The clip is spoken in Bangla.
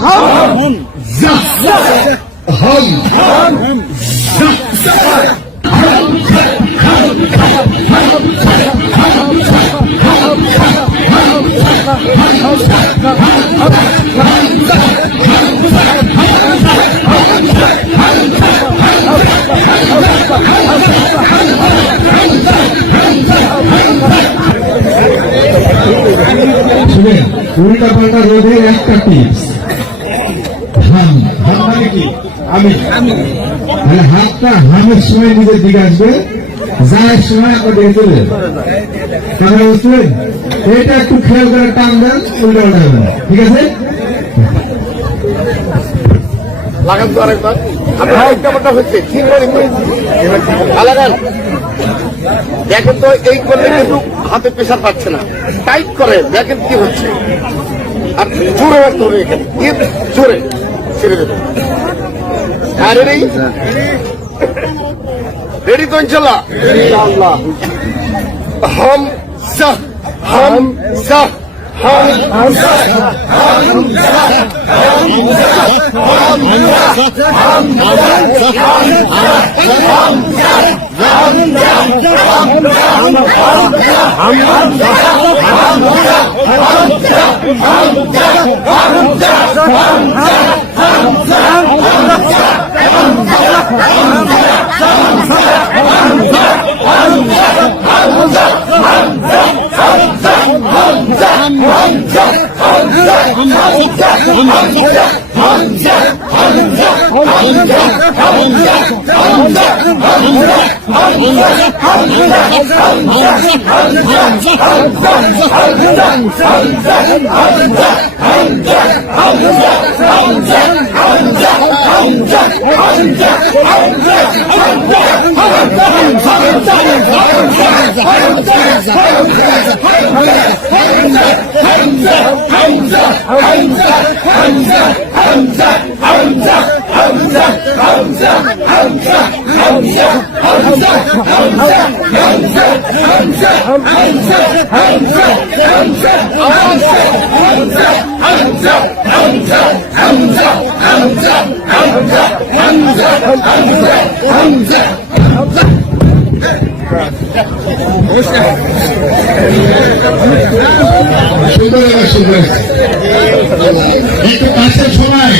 হাম জা হাম জা শুনেন উল্টা পাল্টা রোধের একটা টিপস হাম। হাম মানে কি? আমি। মানে হাতটা হামের সময় নিজের দিকে আসবে যাওয়ার সময় দিকে চলে যাবে। বুঝলেন এটা একটু খেয়াল করে টান দেন উল্টা উল্টা হবে ঠিক আছে? লাগান তো আরেকবার। আপনার এই কাপড়টা হচ্ছে ঠিক করে লাগান দেখেন তো এই করলে কিন্তু হাতে প্রেশার পাচ্ছে না। টাইট করে দেখেন কি হচ্ছে। আর জোরে রাখতে হবে এখানে। দিয়ে জোরে। ছেড়ে দেবে হ্যাঁ রেডি রেডি তো ইনশাল্লাহ ইনশাল্লাহ हम सा हम सा हम हम Hamza, Hamza, Hamza, Hamza, Hamza, Hamza, Hamza, Hamza, Hamza, Hamza, Hamza, Hamza, Hamza, Hamza, Hamza, Hamza, Hamza, Hamza, সুন্দর এবার শুরু একটু কাছে সময়